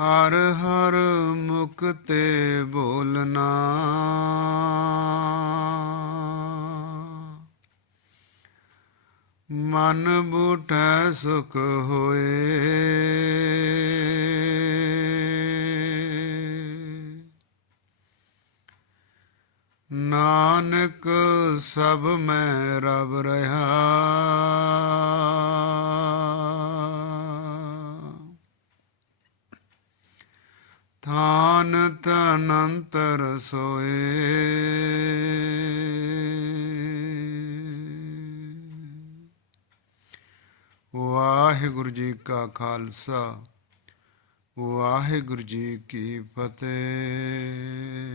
ਹਰ ਹਰ ਮੁਕਤੇ ਬੋਲਣਾ। ਮਨ ਬੂਠੈ ਸੁਖ ਹੋਏ। ਨਾਨਕ ਸਭ ਮੈਂ ਰਬ ਰਹਾ। ਥਾਨ ਤਨੰਤਰ ਸੋਏ। ਵਾਹਿਗੁਰੂ ਜੀ ਕਾ ਖਾਲਸਾ ਵਾਹਿਗੁਰੂ ਜੀ ਕੀ ਫਤਿਹ।